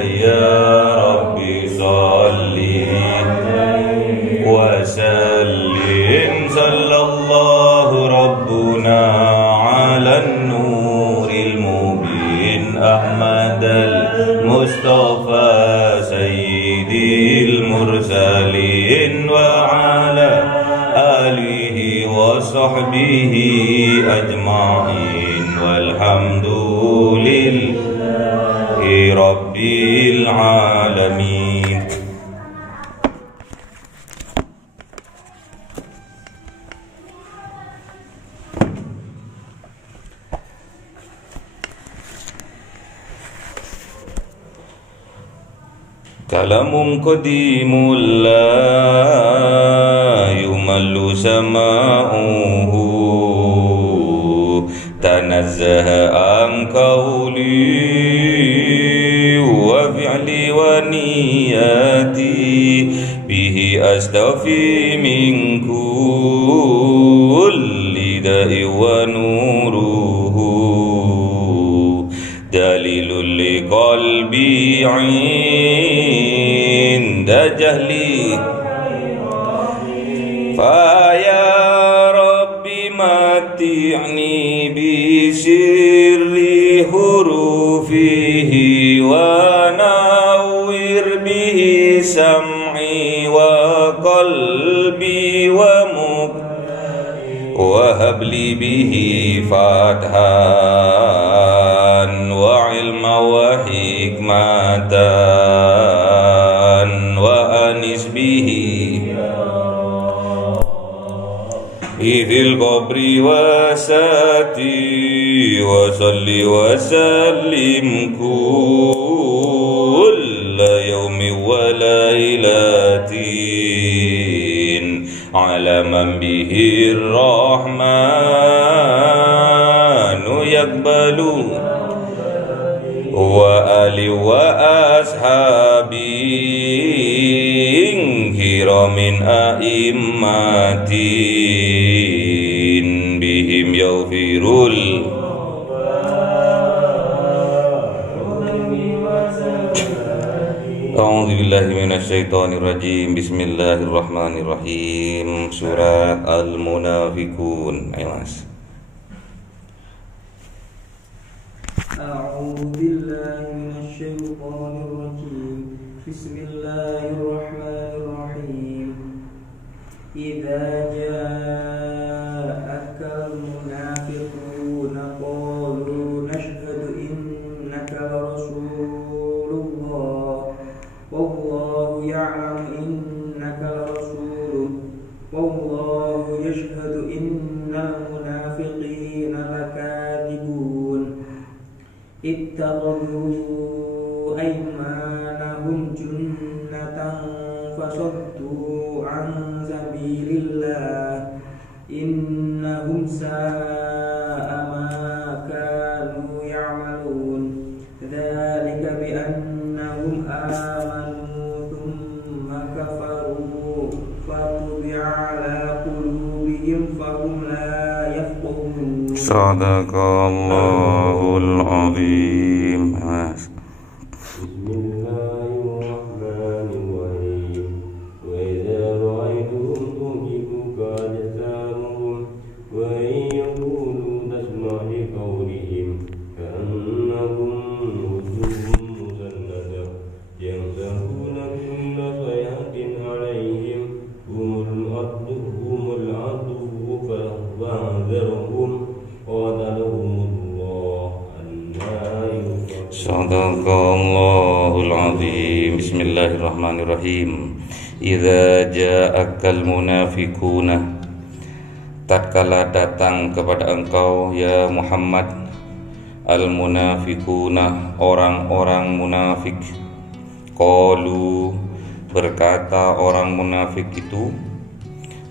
ya Rabbi salli wa sallim sallallahu rabbuna ala nuril mubin Ahmad al-Mustafa sayyidil mursalin wa ala alihi wa sahbihi ajma'in walhamdulillahi rabbil alamin. Kalamun qadimul la yumallu sama'uhu tanazzaha an qawli wa fi'li wa niyati bihi astafi min kulli da'i wa nuruhu dalilul li qalbi inda jahli fa ya rabbi mati'ni bi sirri hurufihi wa nawwir bihi sam'i wa qalbi wa habli bihi fathan wa ilma wa hikmatan wa anis bihi idhil qabri wa sati wa salli wa sallim kulla yawmi wa laylatin ala man bihi rahmanu yakbalu wa ali wa ashabi hiramin a'immatin bihim yaghfirul A'udzu billahi minasyaitonir rajim. Bismillahirrahmanirrahim. Surat Al-Munafiqun. Ayo Mas. A'udzu billahi minasyaitonir rajim. Bismillahirrahmanirrahim. Idza ja'akal munafiquna qalu nashhadu innaka rasulullah wallahu ya'lamu innaka rasuluh wallahu yashhadu innal munafiqina lakadibun ittakhadhu aymanahum junnatan fasaddu an sabilillah innahum sa'a ma kanu ya'malun dzalika bi annahum amanu thumma kafaru fatubi'a ala qulubihim fahum la yafqahun. Sadaqallahul azim. Mas. Sadaqallahul azim. Bismillahirrahmanirrahim. Idza ja'akal munafiquna, tatkala datang kepada engkau ya Muhammad al munafiquna, orang-orang munafik. Qalu, berkata orang munafik itu,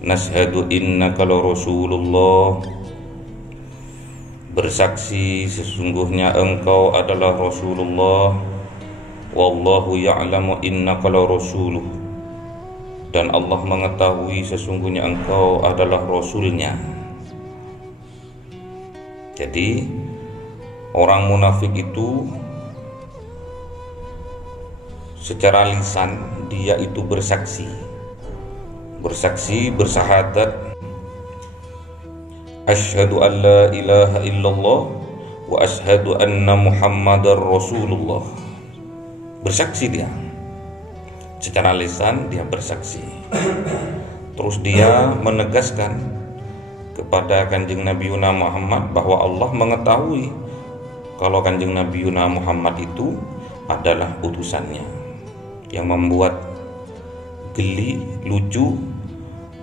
nashhadu innaka la rasulullah, bersaksi sesungguhnya engkau adalah Rasulullah, wallahu ya'lamu innaka la rasuluh, dan Allah mengetahui sesungguhnya engkau adalah Rasulnya. Jadi orang munafik itu secara lisan dia itu bersaksi, bersahadat, asyhadu an la ilaha illallah wa asyhadu anna muhammadar rasulullah. Bersaksi dia secara lisan, dia bersaksi. Terus dia menegaskan kepada Kanjeng Nabi Yuna Muhammad bahwa Allah mengetahui kalau Kanjeng Nabi Yuna Muhammad itu adalah utusannya. Yang membuat geli, lucu,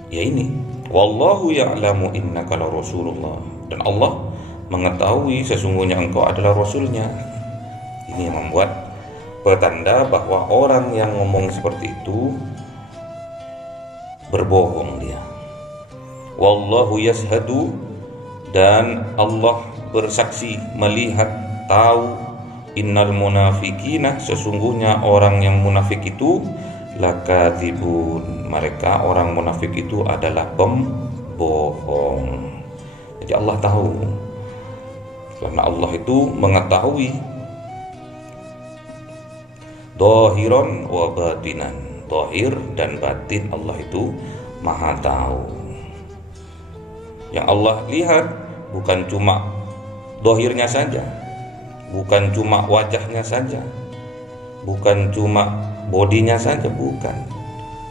ya ini, wallahu ya'lamu innaka la rasulullah, dan Allah mengetahui sesungguhnya engkau adalah rasulnya. Ini yang membuat petanda bahwa orang yang ngomong seperti itu berbohong dia. Wallahu yashhadu, dan Allah bersaksi, melihat, tahu, innal munafikina, sesungguhnya orang yang munafik itu lakadzibun, mereka orang munafik itu adalah pembohong. Jadi Allah tahu, karena Allah itu mengetahui dhahiran wa batinan, dhahir dan batin Allah itu maha tahu. Yang Allah lihat bukan cuma dhahirnya saja, bukan cuma wajahnya saja, bukan cuma bodinya saja, bukan.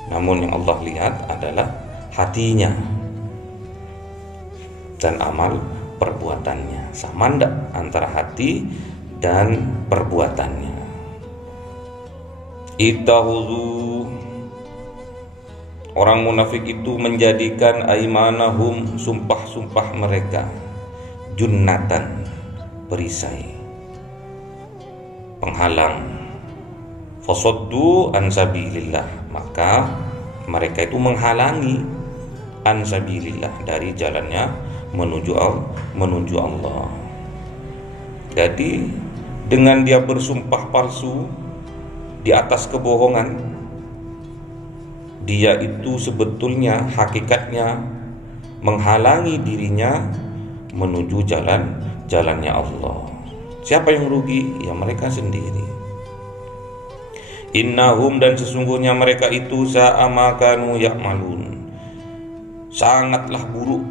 Namun yang Allah lihat adalah hatinya dan amal perbuatannya. Sama ndak antara hati dan perbuatannya? Ittakhudhu, orang munafik itu menjadikan aimanahum, sumpah-sumpah mereka, junnatan, perisai, penghalang, fasaddu an sabilillah, maka mereka itu menghalangi an sabilillah, dari jalannya menuju Allah. Jadi dengan dia bersumpah palsu di atas kebohongan, dia itu sebetulnya hakikatnya menghalangi dirinya menuju jalannya Allah. Siapa yang rugi? Ya mereka sendiri. Innahum, dan sesungguhnya mereka itu sa'a ma kanu ya'malun, sangatlah buruk,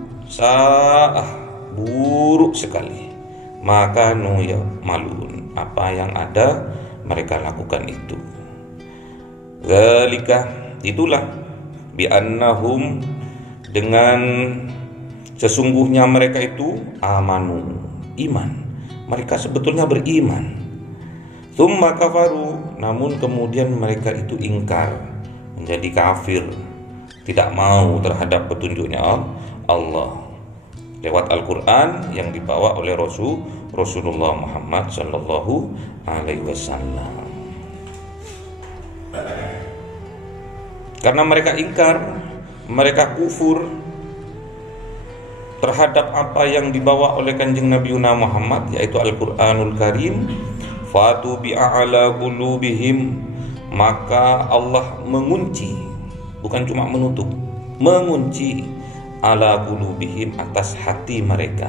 buruk sekali, maka nu ya'malun, apa yang ada mereka lakukan itu. Zalika, itulah, bi'annahum, dengan sesungguhnya mereka itu amanu, iman, mereka sebetulnya beriman. Tsumma kafaru, namun kemudian mereka itu ingkar, menjadi kafir, tidak mau terhadap petunjuknya Allah lewat Al-Quran yang dibawa oleh Rasulullah Muhammad sallallahu alaihi wasallam. Karena mereka ingkar, mereka kufur terhadap apa yang dibawa oleh Kanjeng Nabi Muhammad, yaitu Al-Quranul Karim, fatu bi'a'la qulubihim, maka Allah mengunci, bukan cuma menutup, mengunci, ala qulubihim, atas hati mereka,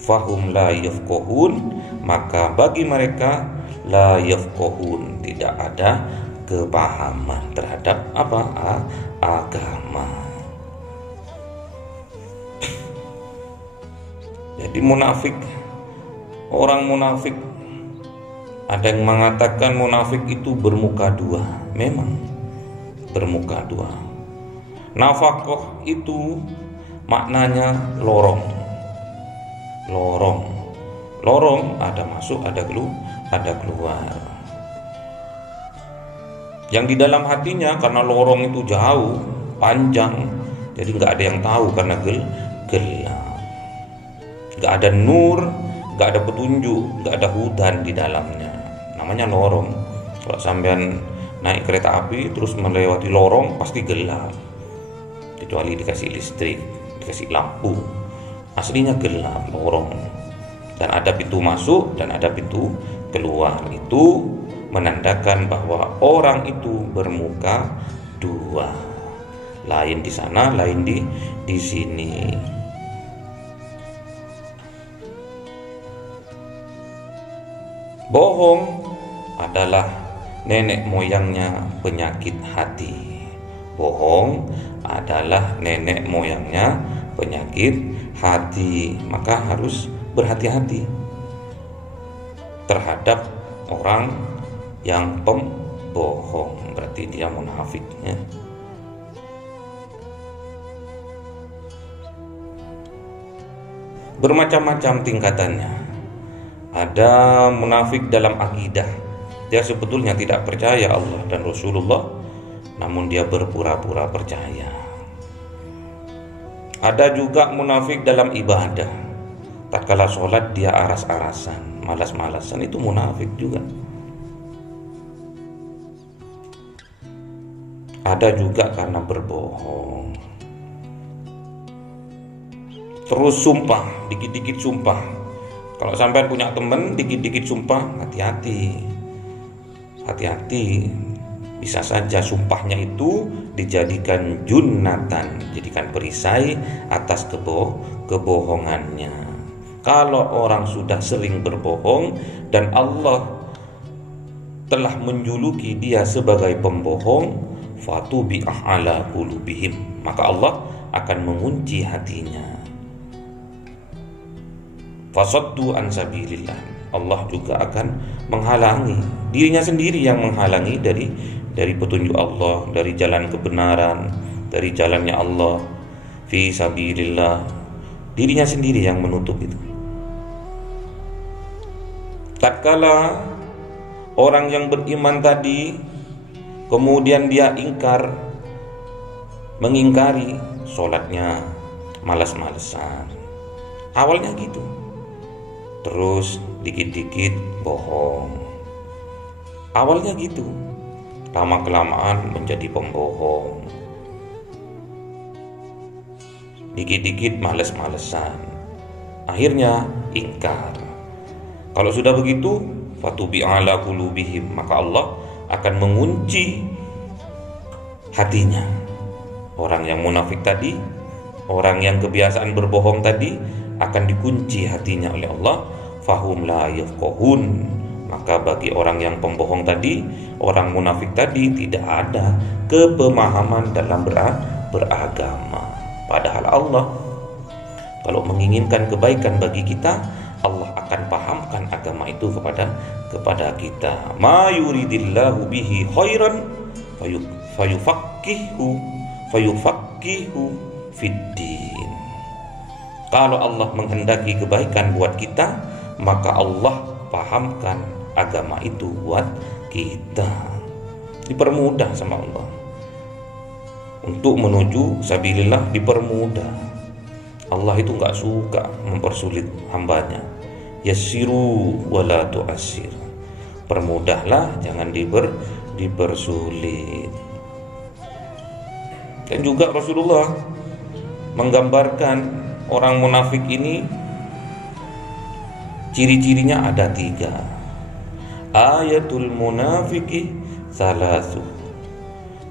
fahum la yafqahun, maka bagi mereka la yafqahun, tidak ada kepahaman terhadap apa? Agama. Jadi munafik, orang munafik, ada yang mengatakan munafik itu bermuka dua. Memang bermuka dua. Nafaqah itu maknanya lorong. Lorong ada masuk, ada keluar. Yang di dalam hatinya, karena lorong itu jauh, panjang, jadi nggak ada yang tahu karena gelap. Nggak ada nur, nggak ada petunjuk, nggak ada hudan di dalamnya. Namanya lorong. Kalau sampean naik kereta api terus melewati lorong, pasti gelap. Kecuali dikasih listrik, dikasih lampu, aslinya gelap, lorong. Dan ada pintu masuk dan ada pintu keluar. Itu menandakan bahwa orang itu bermuka dua, lain di sana, lain di sini. Bohong adalah nenek moyangnya penyakit hati. Bohong adalah nenek moyangnya penyakit hati. Maka harus berhati-hati terhadap orang yang pembohong, berarti dia munafik ya. Bermacam-macam tingkatannya. Ada munafik dalam akidah, dia sebetulnya tidak percaya Allah dan Rasulullah, namun dia berpura-pura percaya. Ada juga munafik dalam ibadah, tatkala sholat dia aras-arasan, malas-malasan, itu munafik juga. Ada juga karena berbohong, terus sumpah, dikit-dikit sumpah. Kalau sampean punya teman dikit-dikit sumpah, hati-hati. Hati-hati, bisa saja sumpahnya itu dijadikan junnatan, jadikan perisai atas kebohongannya. Kalau orang sudah sering berbohong dan Allah telah menjuluki dia sebagai pembohong, fatubi'ah ala qulubihim, maka Allah akan mengunci hatinya. Fasaddu an sabilillah, Allah juga akan menghalangi dirinya sendiri, yang menghalangi dari petunjuk Allah, dari jalan kebenaran, dari jalannya Allah. Fi sabilillah, dirinya sendiri yang menutup itu. Tatkala orang yang beriman tadi kemudian dia mengingkari sholatnya, malas-malesan, awalnya gitu, terus dikit-dikit bohong, awalnya gitu, lama-kelamaan menjadi pembohong, dikit-dikit males-malesan, akhirnya ingkar. Kalau sudah begitu, fatubi ala qulubihim, maka Allah akan mengunci hatinya. Orang yang munafik tadi, orang yang kebiasaan berbohong tadi, akan dikunci hatinya oleh Allah. Fahum la yafqahun, maka bagi orang yang pembohong tadi, orang munafik tadi, tidak ada kepemahaman dalam beragama. Padahal Allah kalau menginginkan kebaikan bagi kita, Allah akan pahamkan agama itu kepada kita. Ma yuridillahu bihi khairan fayufaqihu fiddin. Kalau Allah menghendaki kebaikan buat kita, maka Allah pahamkan agama itu buat kita. Dipermudah sama Allah. Untuk menuju sabilillah dipermudah. Allah itu gak suka mempersulit hambanya. Yassiru wala tu'assir. Permudahlah, jangan dipersulit. Dan juga Rasulullah menggambarkan orang munafik ini, ciri-cirinya ada 3. Ayatul munafiki salasu.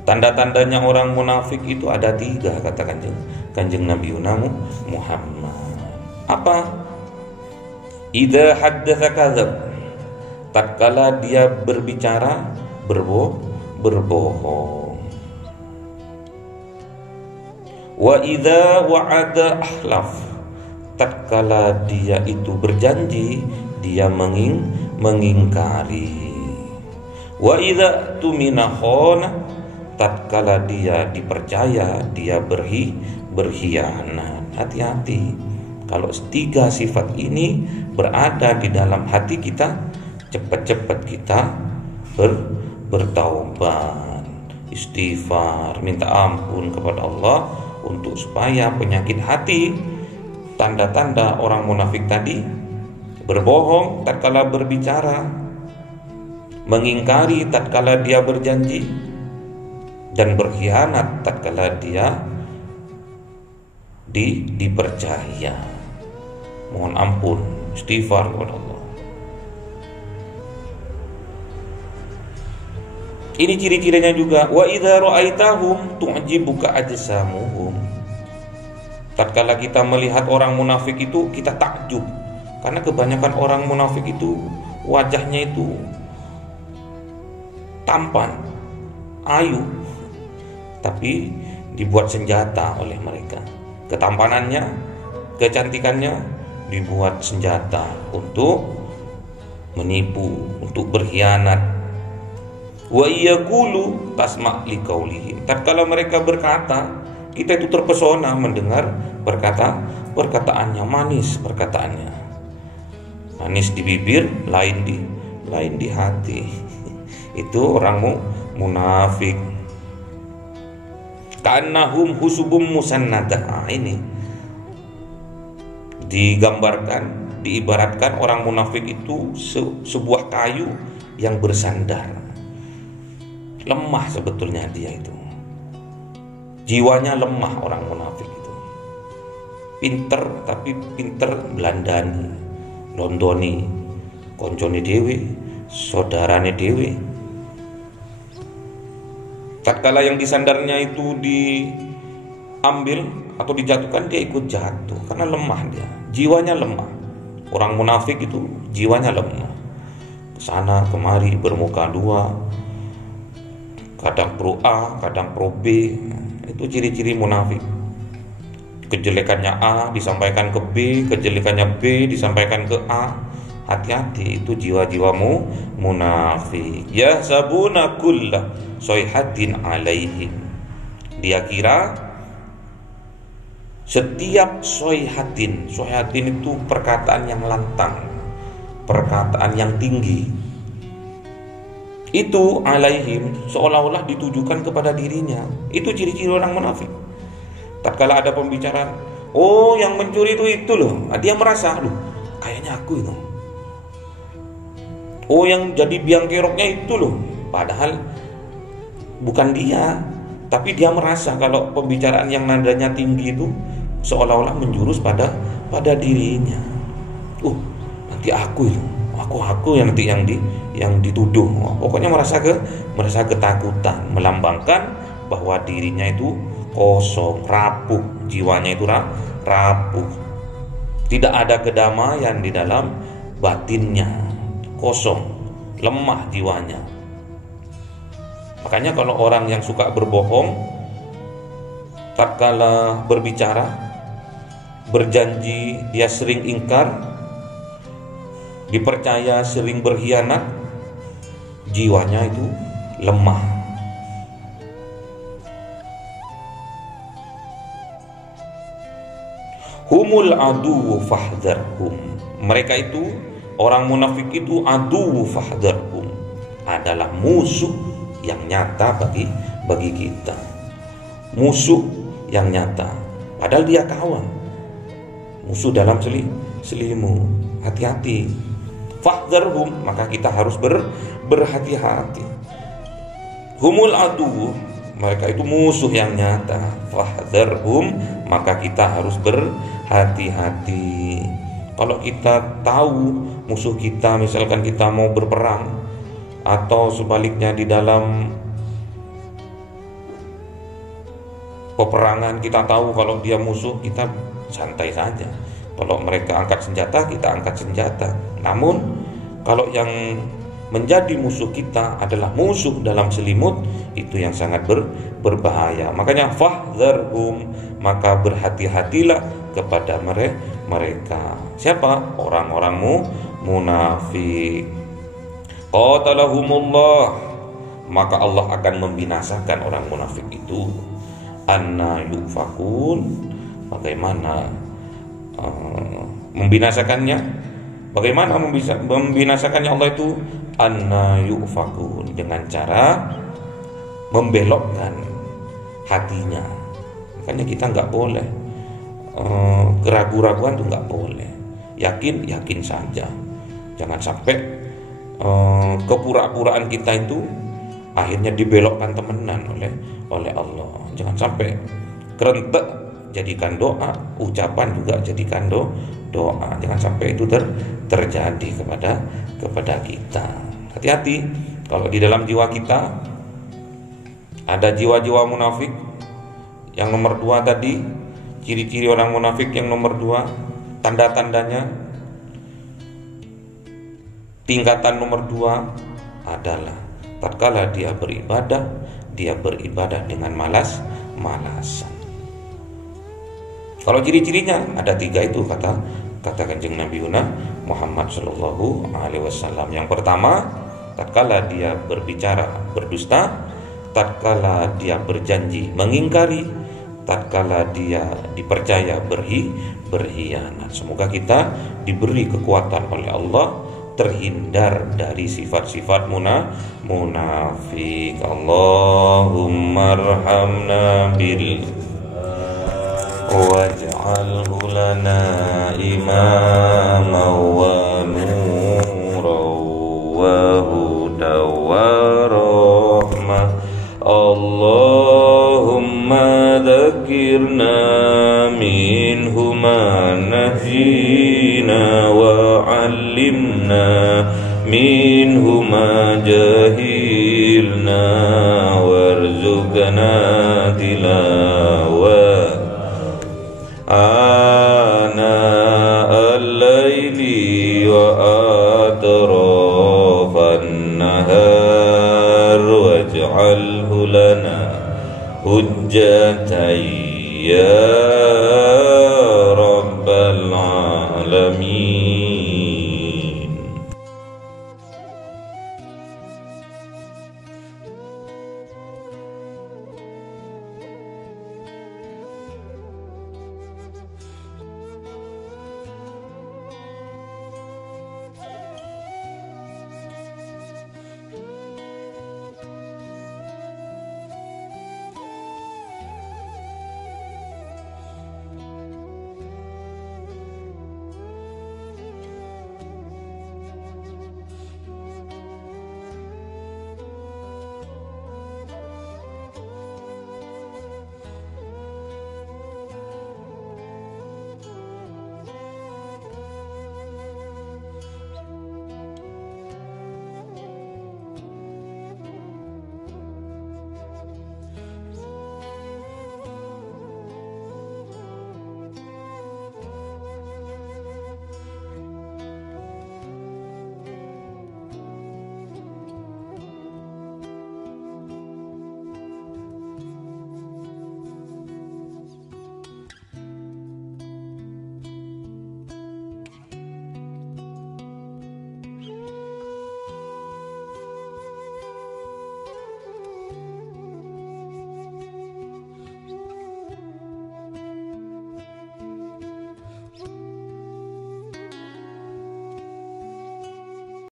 Tanda-tandanya orang munafik itu ada 3, kata kanjeng Nabi Muhammad. Apa? Idza haddatsa kadzab. Tatkala dia berbicara berbohong. Wa idza wa'ada akhlaf. Tatkala dia itu berjanji, dia mengingkari. Wa idza tumina khana. Tatkala dia dipercaya, dia berkhianat. Hati-hati. Kalau 3 sifat ini berada di dalam hati kita, cepat-cepat kita bertaubat, istighfar, minta ampun kepada Allah untuk supaya penyakit hati, tanda-tanda orang munafik tadi, berbohong tatkala berbicara, mengingkari tatkala dia berjanji, dan berkhianat tatkala dia dipercaya. Mohon ampun, istighfar kepada Allah. Ini ciri-cirinya juga. Wa idza ra'aitahum tu'jibuka ajsamuhum. Tatkala kita melihat orang munafik itu, kita takjub, karena kebanyakan orang munafik itu wajahnya itu tampan, ayu, tapi dibuat senjata oleh mereka. Ketampanannya, kecantikannya dibuat senjata untuk menipu, untuk berkhianat. Wa iyaqulu tasma' liqaulihim. Tatkala mereka berkata, kita itu terpesona mendengar perkataannya, manis perkataannya. Manis di bibir, lain di hati. Itu orang munafik. Ka'annahum husubum musannadah. Ini digambarkan, diibaratkan orang munafik itu sebuah kayu yang bersandar. Lemah sebetulnya dia itu. Jiwanya lemah orang munafik itu. Pinter, tapi pinter belandani, londoni, koncone dewe, saudarane dewe. Tatkala yang disandarnya itu diambil atau dijatuhkan, dia ikut jatuh karena lemah dia. Jiwanya lemah. Orang munafik itu jiwanya lemah. Kesana kemari bermuka dua, kadang pro A, kadang pro B. Itu ciri-ciri munafik. Kejelekannya A disampaikan ke B, kejelekannya B disampaikan ke A. Hati-hati, itu jiwa-jiwamu munafik. Ya sabuna kullah soyhatin alaihim. Dia kira setiap soyhatin itu perkataan yang lantang, perkataan yang tinggi, itu alaihim, seolah-olah ditujukan kepada dirinya. Itu ciri-ciri orang munafik. Tatkala ada pembicaraan, oh yang mencuri itu loh, dia merasa, loh kayaknya aku itu. Oh yang jadi biang keroknya itu loh, padahal bukan dia, tapi dia merasa kalau pembicaraan yang nadanya tinggi itu seolah-olah menjurus pada dirinya. Nanti aku itu, aku yang nanti yang dituduh. Pokoknya merasa ketakutan, melambangkan bahwa dirinya itu kosong, rapuh, jiwanya itu rapuh. Tidak ada kedamaian di dalam batinnya, kosong, lemah jiwanya. Makanya kalau orang yang suka berbohong, tatkala berbicara, berjanji dia sering ingkar, dipercaya sering berkhianat, jiwanya itu lemah. Humul adu fahdharhum. Mereka itu, orang munafik itu, adu fahdharhum, adalah musuh yang nyata bagi kita. Musuh yang nyata, padahal dia kawan. Musuh dalam selimut. Hati-hati. Fahdharhum, maka kita harus berhati-hati. Humul adu, mereka itu musuh yang nyata. Fahdharhum, maka kita harus berhati-hati. Kalau kita tahu musuh kita, misalkan kita mau berperang, atau sebaliknya di dalam peperangan kita tahu kalau dia musuh, kita santai saja. Kalau mereka angkat senjata, kita angkat senjata. Namun kalau yang menjadi musuh kita adalah musuh dalam selimut, itu yang sangat berbahaya. Makanya fahdharhum, maka berhati-hatilah kepada mereka. Siapa? Orang-orang munafik. Qatalahumullah, maka Allah akan membinasakan orang munafik itu. Anna yufakun, bagaimana membinasakannya? Bagaimana membinasakannya Allah itu? Anna yufakun, dengan cara membelokkan hatinya. Makanya kita nggak boleh keraguan-raguan itu nggak boleh. Yakin saja. Jangan sampai kepura-puraan kita itu akhirnya dibelokkan temenan oleh Allah. Jangan sampai kerentek jadikan doa, ucapan juga jadikan doa. Jangan sampai itu terjadi kepada kita. Hati-hati kalau di dalam jiwa kita ada jiwa-jiwa munafik. Yang nomor 2 tadi, ciri-ciri orang munafik yang nomor 2, tanda-tandanya. Tingkatan nomor 2 adalah tatkala dia beribadah dengan malas-malasan. Kalau ciri-cirinya ada 3 itu kata Kanjeng Nabi Muhammad Shallallahu Alaihi Wasallam. Yang pertama, tatkala dia berbicara berdusta, tatkala dia berjanji mengingkari, tatkala dia dipercaya berkhianat. Semoga kita diberi kekuatan oleh Allah terhindar dari sifat-sifat munafik. Allahumma arhamna bil waj'alhu lana imama wa nura wa huda wa rahmah. Allahumma dzakirna minhu ma nahina wa 'allimna minhu ma jahilna warzuqna tilawah ana al-laili wa atrafan nahar waj'alhu lana hujjatan ya